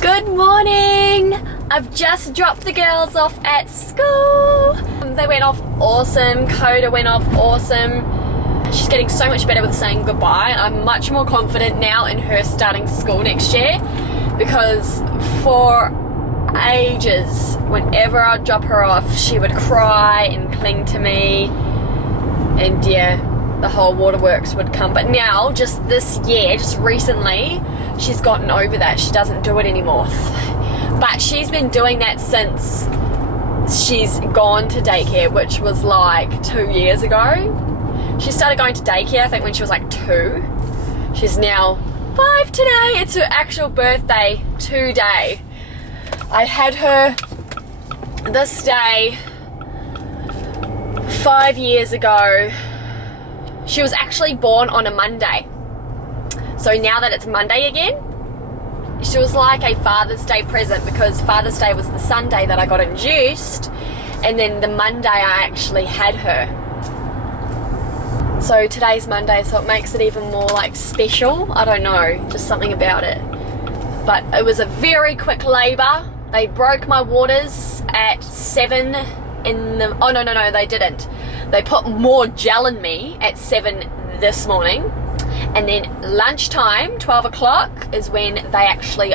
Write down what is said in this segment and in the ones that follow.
Good morning! I've just dropped the girls off at school. They went off awesome. Koda went off awesome. She's getting so much better with saying goodbye. I'm much more confident now in her starting school next year, because for ages, whenever I'd drop her off, she would cry and cling to me, and yeah, the whole waterworks would come. But now, just this year, just recently, she's gotten over that. She doesn't do it anymore. But she's been doing that since she's gone to daycare, which was like 2 years ago. She started going to daycare, I think, when she was like 2. She's now 5 today. It's her actual birthday today. I had her this day 5 years ago. She was actually born on a Monday. So now that it's Monday again, she was like a Father's Day present, because Father's Day was the Sunday that I got induced, and then the Monday I actually had her. So today's Monday, so it makes it even more like special. I don't know, just something about it. But it was a very quick labour. They broke my waters at 7 in the... Oh, no, they didn't. They put more gel in me at 7 this morning. And then lunchtime, 12 o'clock, is when they actually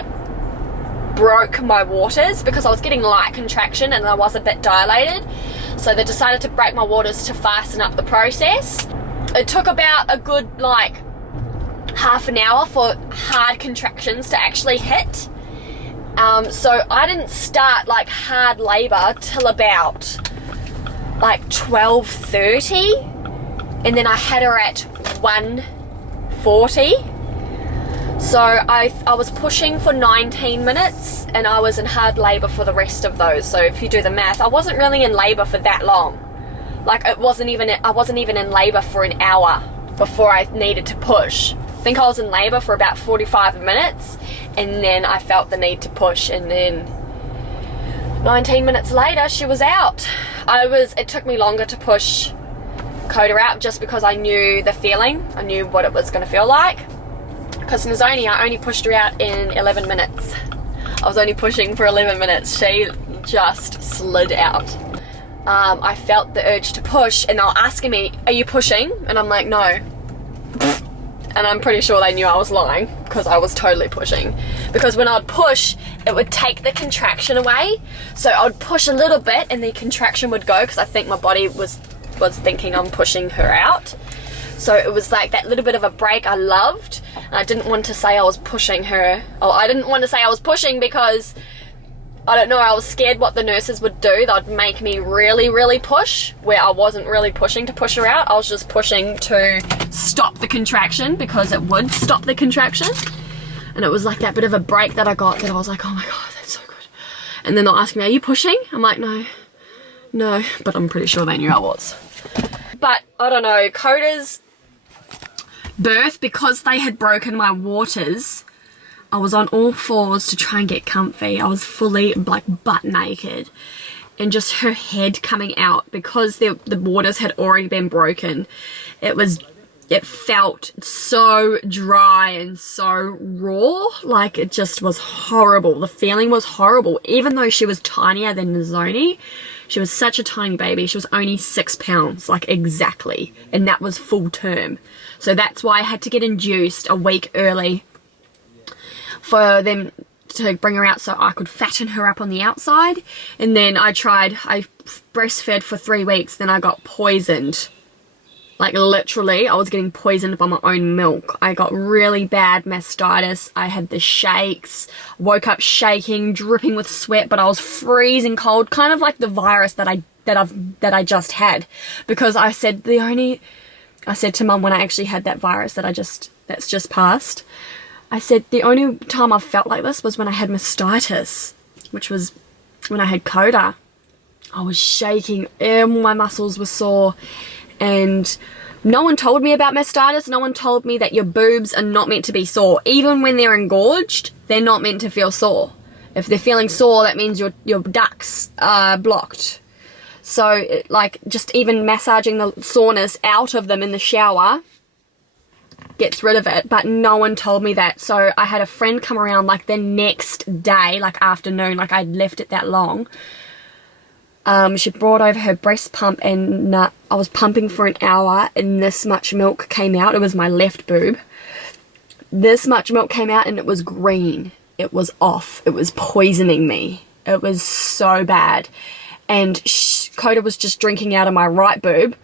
broke my waters, because I was getting light contraction and I was a bit dilated. So they decided to break my waters to fasten up the process. It took about a good like half an hour for hard contractions to actually hit. So I didn't start like hard labor till about like 12:30, and then I had her at 1:40. So I was pushing for 19 minutes, and I was in hard labor for the rest of those. So if you do the math, I wasn't really in labor for that long. Like I wasn't even in labor for an hour before I needed to push. I think I was in labor for about 45 minutes, and then I felt the need to push, and then 19 minutes later she was out. It took me longer to push Koda out, just because I knew the feeling. I knew what it was going to feel like. Because Nozomi, I only pushed her out in 11 minutes. I was only pushing for 11 minutes. She just slid out. I felt the urge to push, and they were asking me, "Are you pushing?" And I'm like, "No." And I'm pretty sure they knew I was lying, because I was totally pushing. Because when I'd push, it would take the contraction away. So I would push a little bit and the contraction would go, because I think my body was thinking I'm pushing her out. So it was like that little bit of a break I loved. And I didn't want to say I was pushing her. Oh, I didn't want to say I was pushing, because I don't know, I was scared what the nurses would do. They'd make me really, really push, where I wasn't really pushing to push her out. I was just pushing to stop the contraction, because it would stop the contraction. And it was like that bit of a break that I got, that I was like, oh my God, that's so good. And then they'll ask me, "Are you pushing?" I'm like, no, but I'm pretty sure they knew I was. But I don't know, Koda's birth, because they had broken my waters, I was on all fours to try and get comfy. I was fully like butt naked, and just her head coming out, because the waters had already been broken. It felt so dry and so raw. Like, it just was horrible. The feeling was horrible. Even though she was tinier than Nozomi, she was such a tiny baby. She was only 6 pounds, like exactly. And that was full term. So that's why I had to get induced a week early, for them to bring her out so I could fatten her up on the outside. And then I breastfed for 3 weeks, then I got poisoned. Like literally, I was getting poisoned by my own milk. I got really bad mastitis. I had the shakes, woke up shaking, dripping with sweat, but I was freezing cold, kind of like the virus that I just had. Because I said to Mum when I actually had that virus that's just passed, I said the only time I felt like this was when I had mastitis, which was when I had Koda. I was shaking, my muscles were sore, and no one told me about mastitis. No one told me that your boobs are not meant to be sore. Even when they're engorged, they're not meant to feel sore. If they're feeling sore, that means your ducts are blocked. So, like, just even massaging the soreness out of them in the shower gets rid of it, but no one told me that. So I had a friend come around like the next day, like afternoon, like I'd left it that long. She brought over her breast pump, and I was pumping for an hour and this much milk came out. It was my left boob. This much milk came out and it was green. It was off. It was poisoning me. It was so bad. And Koda was just drinking out of my right boob,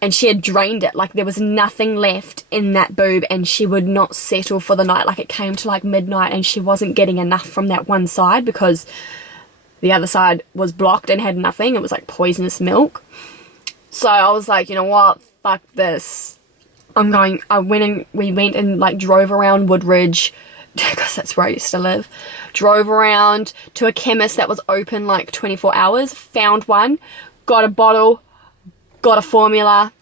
and she had drained it. Like there was nothing left in that boob, and she would not settle for the night. Like it came to like midnight and she wasn't getting enough from that one side because the other side was blocked and had nothing. It was like poisonous milk. So I was like, you know what? Fuck this. We went and like drove around Woodridge, because that's where I used to live. Drove around to a chemist that was open like 24 hours, found one, got a bottle, got a formula.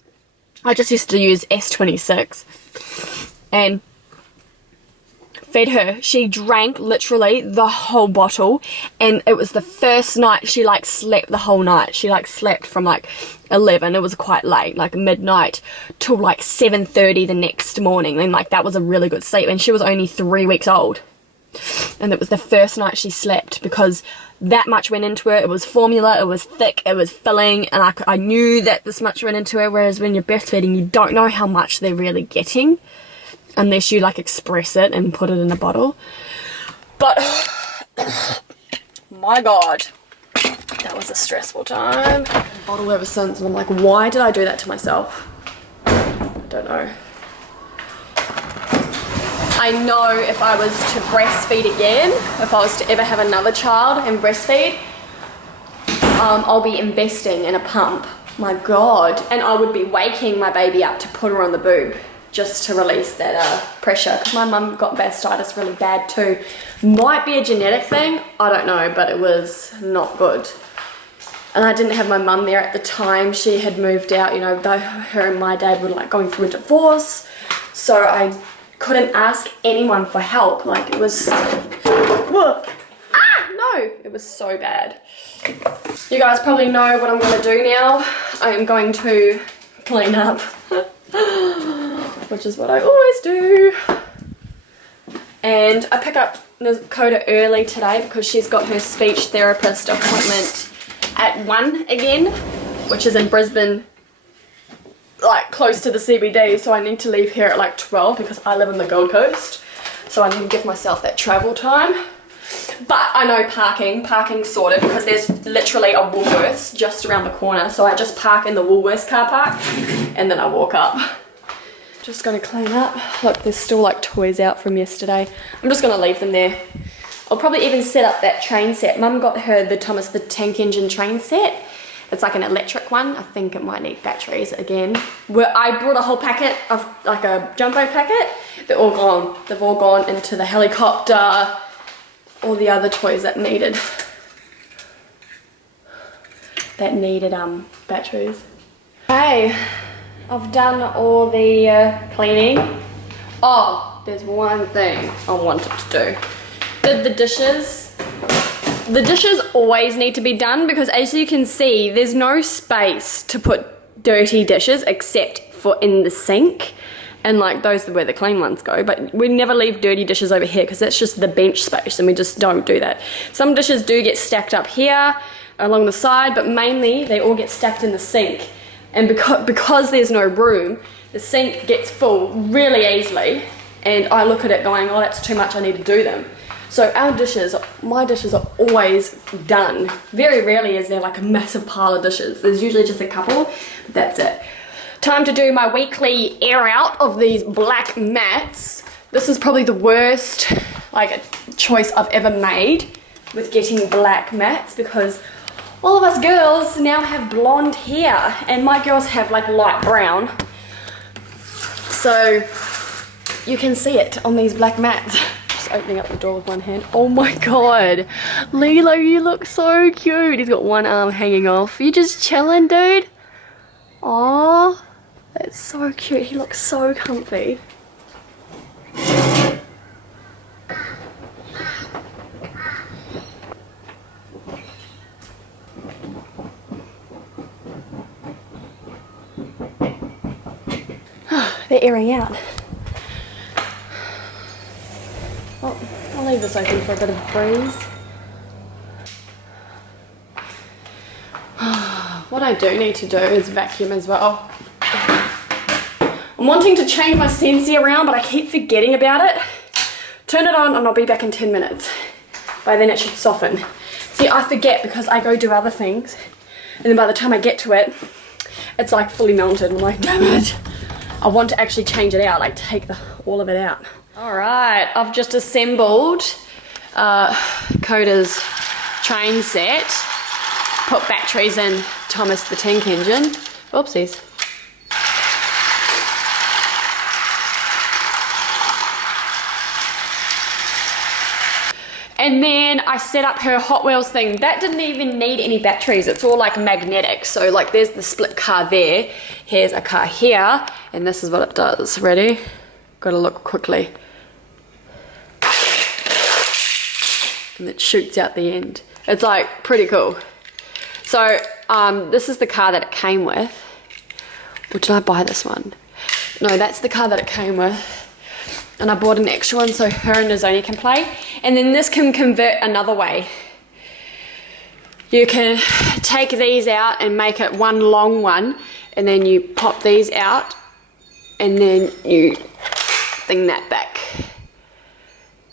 I just used to use S26 and fed her. She drank literally the whole bottle, and it was the first night she like slept the whole night. She like slept from like 11, it was quite late, like midnight, till like 7:30 the next morning, and like that was a really good sleep. And she was only 3 weeks old, and it was the first night she slept because that much went into her. It was formula, it was thick, it was filling, and I knew that this much went into her. Whereas when you're breastfeeding, you don't know how much they're really getting unless you like express it and put it in a bottle. But my god, that was a stressful time. Bottle ever since, and I'm like, why did I do that to myself? I don't know. I know if I was to breastfeed again, if I was to ever have another child and breastfeed, I'll be investing in a pump. My god. And I would be waking my baby up to put her on the boob just to release that pressure, because my mum got mastitis really bad too. Might be a genetic thing, I don't know, but it was not good. And I didn't have my mum there at the time. She had moved out, you know, though her and my dad were like going through a divorce, so I couldn't ask anyone for help. Like it was, it was so bad. You guys probably know what I'm going to do now. I am going to clean up, which is what I always do. And I pick up Koda early today because she's got her speech therapist appointment at 1 again, which is in Brisbane, like close to the CBD, so I need to leave here at like 12 because I live in the Gold Coast, so I need to give myself that travel time. But I know parking's sorted because there's literally a Woolworths just around the corner, so I just park in the Woolworths car park and then I walk up. Just gonna clean up. Look, there's still like toys out from yesterday. I'm just gonna leave them there. I'll probably even set up that train set. Mum got her the Thomas the Tank Engine train set. It's like an electric one. I think it might need batteries again. I brought a whole packet of like a jumbo packet. They're all gone. They've all gone into the helicopter, all the other toys that needed batteries. Hey, I've done all the cleaning. Oh, there's one thing I wanted to do. Did the dishes. The dishes always need to be done because, as you can see, there's no space to put dirty dishes except for in the sink, and like those are where the clean ones go. But we never leave dirty dishes over here because that's just the bench space, and we just don't do that. Some dishes do get stacked up here along the side, but mainly they all get stacked in the sink. And because there's no room, the sink gets full really easily, and I look at it going, oh, that's too much, I need to do them. So my dishes are always done. Very rarely is there like a massive pile of dishes. There's usually just a couple, but that's it. Time to do my weekly air out of these black mats. This is probably the worst like choice I've ever made with getting black mats, because all of us girls now have blonde hair and my girls have like light brown. So you can see it on these black mats. Opening up the door with one hand. Oh my god, Lilo, you look so cute. He's got one arm hanging off. You just chilling, dude? Aww, that's so cute. He looks so comfy. They're airing out. Oh, I'll leave this open for a bit of breeze. What I do need to do is vacuum as well. I'm wanting to change my Scentsy around, but I keep forgetting about it. Turn it on and I'll be back in 10 minutes. By then it should soften. See, I forget because I go do other things. And then by the time I get to it, it's like fully melted. I'm like, damn it. I want to actually change it out, like take all of it out. All right, I've just assembled Koda's train set. Put batteries in Thomas the Tank Engine. Oopsies. And then I set up her Hot Wheels thing. That didn't even need any batteries. It's all like magnetic. So like there's the split car there. Here's a car here. And this is what it does. Ready? Gotta look quickly. And it shoots out the end. It's like pretty cool. So this is the car that it came with. Or did I buy this one? No, that's the car that it came with. And I bought an extra one so her and Nozomi can play. And then this can convert another way. You can take these out and make it one long one, and then you pop these out, and then you thing that back.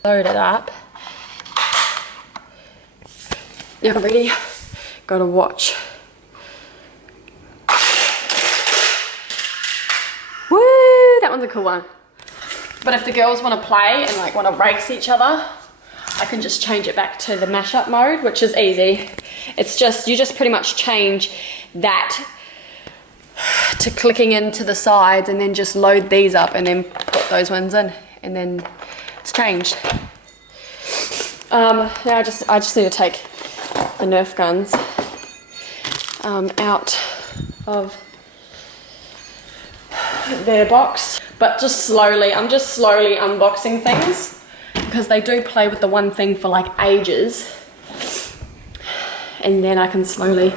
Load it up. Now ready? Gotta watch. Woo! That one's a cool one. But if the girls want to play and like want to race each other, I can just change it back to the mashup mode, which is easy. It's just, you just pretty much change that to clicking into the sides and then just load these up and then put those ones in, and then it's changed. Now I just need to take the Nerf guns out of their box. But just slowly, I'm just slowly unboxing things because they do play with the one thing for like ages. And then I can slowly,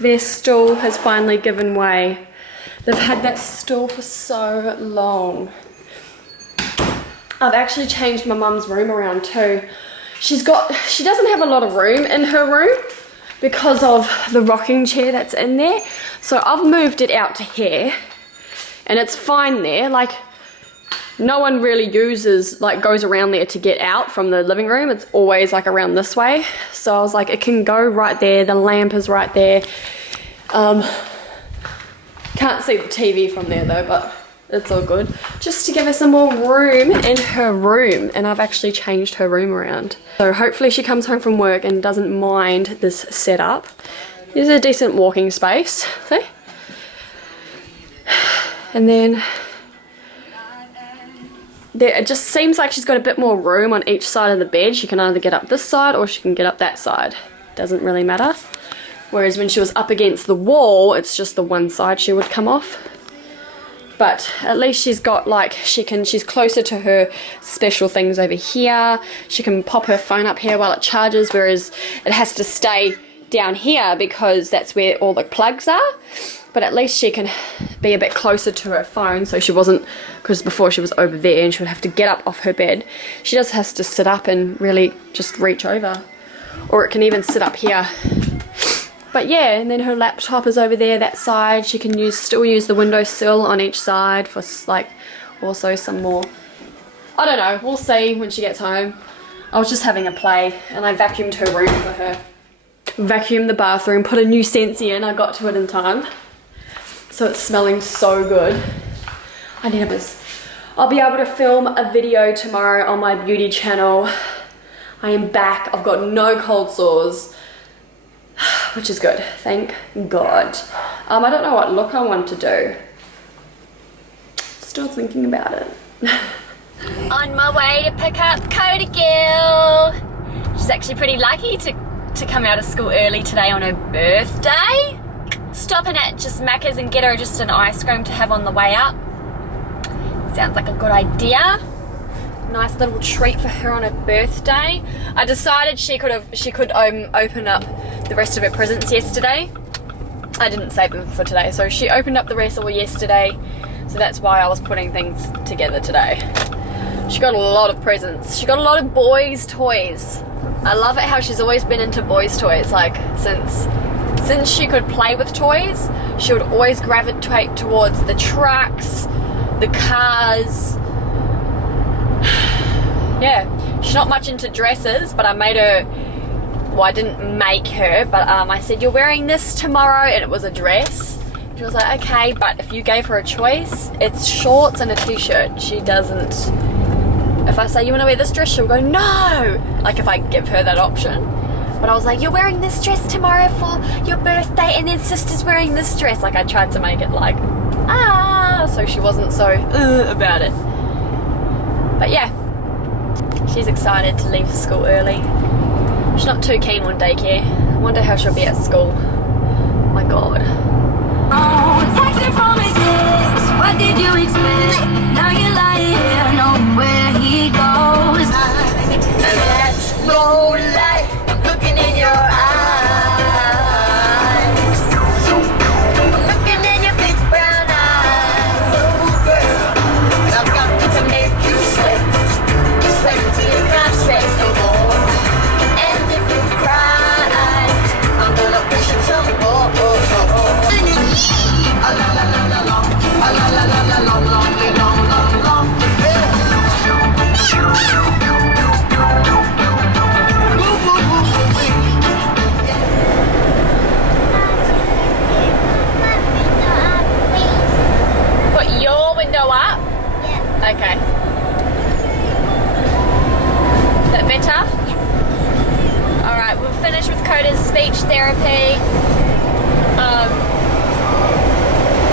their stool has finally given way. They've had that stool for so long. I've actually changed my mum's room around too. She doesn't have a lot of room in her room because of the rocking chair that's in there. So I've moved it out to here. And it's fine there, like no one really goes around there to get out from the living room. It's always like around this way. So I was like, it can go right there, the lamp is right there. Can't see the TV from there though, but it's all good. Just to give her some more room in her room, and I've actually changed her room around. So hopefully she comes home from work and doesn't mind this setup. There's a decent walking space, see? And then it just seems like she's got a bit more room on each side of the bed. She can either get up this side or she can get up that side. Doesn't really matter. Whereas when she was up against the wall, it's just the one side she would come off. But at least she's got like, she's closer to her special things over here. She can pop her phone up here while it charges, whereas it has to stay down here because that's where all the plugs are. But at least she can be a bit closer to her phone, so she wasn't, because before she was over there and she would have to get up off her bed. She just has to sit up and really just reach over, or it can even sit up here. But yeah, and then her laptop is over there, that side. She can still use the windowsill on each side for like also some more, I don't know, we'll see when she gets home. I was just having a play and I vacuumed her room for her. Vacuumed the bathroom, put a new Scentsy in, I got to it in time. So it's smelling so good. I need a buzz. I'll be able to film a video tomorrow on my beauty channel. I am back. I've got no cold sores, which is good, thank God. I don't know what look I want to do. Still thinking about it. On my way to pick up Koda girl. She's actually pretty lucky to come out of school early today on her birthday. Stopping at just Macca's and get her just an ice cream to have on the way up. Sounds like a good idea. Nice little treat for her on her birthday. I decided she could open up the rest of her presents yesterday. I didn't save them for today, so she opened up the rest all yesterday. So that's why I was putting things together today. She got a lot of presents. She got a lot of boys' toys. I love it how she's always been into boys' toys. Like, since she could play with toys, she would always gravitate towards the trucks, the cars. Yeah, she's not much into dresses, but I made her, well, I didn't make her, but I said, you're wearing this tomorrow, and it was a dress. She was like, okay, but if you gave her a choice, it's shorts and a t-shirt. She doesn't, if I say, you want to wear this dress, she'll go, no, like if I give her that option. But I was like, you're wearing this dress tomorrow for your birthday, and then sister's wearing this dress. Like, I tried to make it like, so she wasn't so about it. But yeah, she's excited to leave school early. She's not too keen on daycare. I wonder how she'll be at school. My God. Oh, texting from his ex. What did you expect? Now you're lying here, knowing where he goes. And that's low light, looking in your eyes. Looking in your big brown eyes. Oh, girl, I've got to make you sweat. Sweat till you can't sweat no more. And if you cry, I'm gonna push you some more. La la la la la long, la la la la la long, long, long, long, long. Put your window up? Yeah. Okay. Is that better? Yeah. Alright, we'll finish with Koda's speech therapy.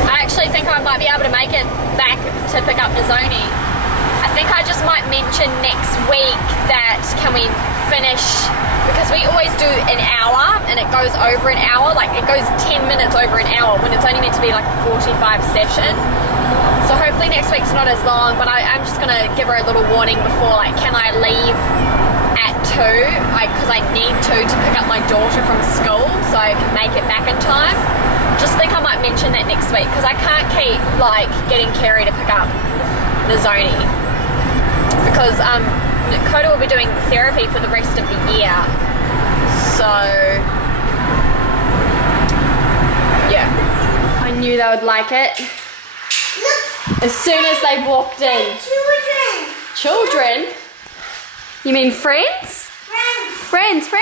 I actually think I might be able to make it back to pick up Nizoni. I think I just might mention next week that can we finish, because we always do an hour and it goes over an hour, like it goes 10 minutes over an hour when it's only meant to be like a 45 session. So hopefully next week's not as long, but I'm just going to give her a little warning before, like, can I leave at 2? Because I need to pick up my daughter from school so I can make it back in time. Just think I might mention that next week, because I can't keep like getting Kerry to pick up Nizoni, because Koda will be doing therapy for the rest of the year. So yeah, I knew they would like it. As soon as they walked in. Children? You mean friends? Friends. Look.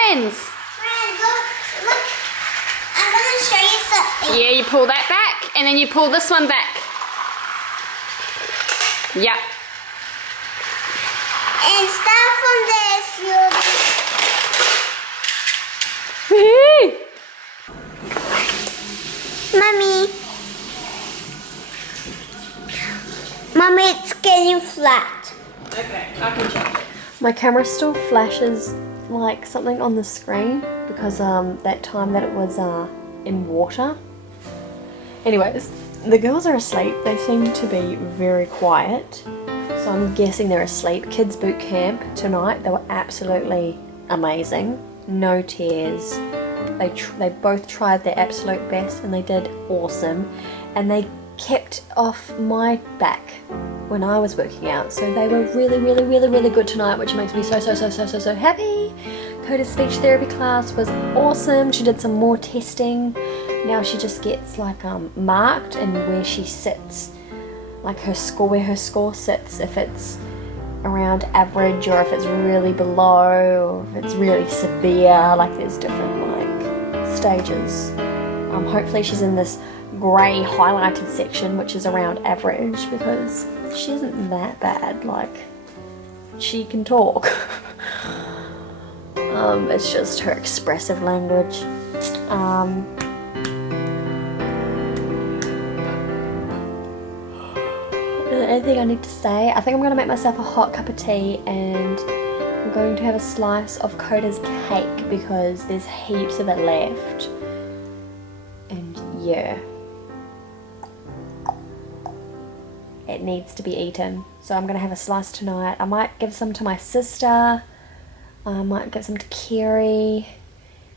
I'm gonna show you something. Yeah, you pull that back, and then you pull this one back. Yep. And start from this, Mommy, it's getting flat. Okay, I can check. My camera still flashes like something on the screen because that time that it was in water. Anyways, the girls are asleep. They seem to be very quiet, so I'm guessing they're asleep. Kids boot camp tonight, they were absolutely amazing. No tears. They both tried their absolute best and they did awesome, and they kept off my back when I was working out, so they were really good tonight, which makes me so happy. Koda's speech therapy class was awesome. She did some more testing. Now she just gets like marked and where she sits, like her score, where her score sits, if it's around average or if it's really below or if it's really severe. Like there's different like stages. Hopefully she's in this grey highlighted section, which is around average, because she isn't that bad. Like, she can talk. It's just her expressive language. Is there anything I need to say? I think I'm going to make myself a hot cup of tea, and I'm going to have a slice of Koda's cake because there's heaps of it left. And yeah, it needs to be eaten. So I'm going to have a slice tonight. I might give some to my sister. I might give some to Kerry.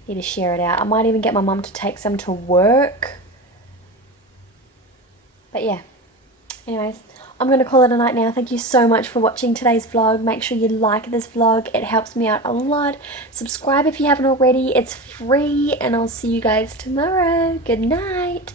Need to share it out. I might even get my mum to take some to work. But yeah. Anyways, I'm going to call it a night now. Thank you so much for watching today's vlog. Make sure you like this vlog. It helps me out a lot. Subscribe if you haven't already. It's free, and I'll see you guys tomorrow. Good night.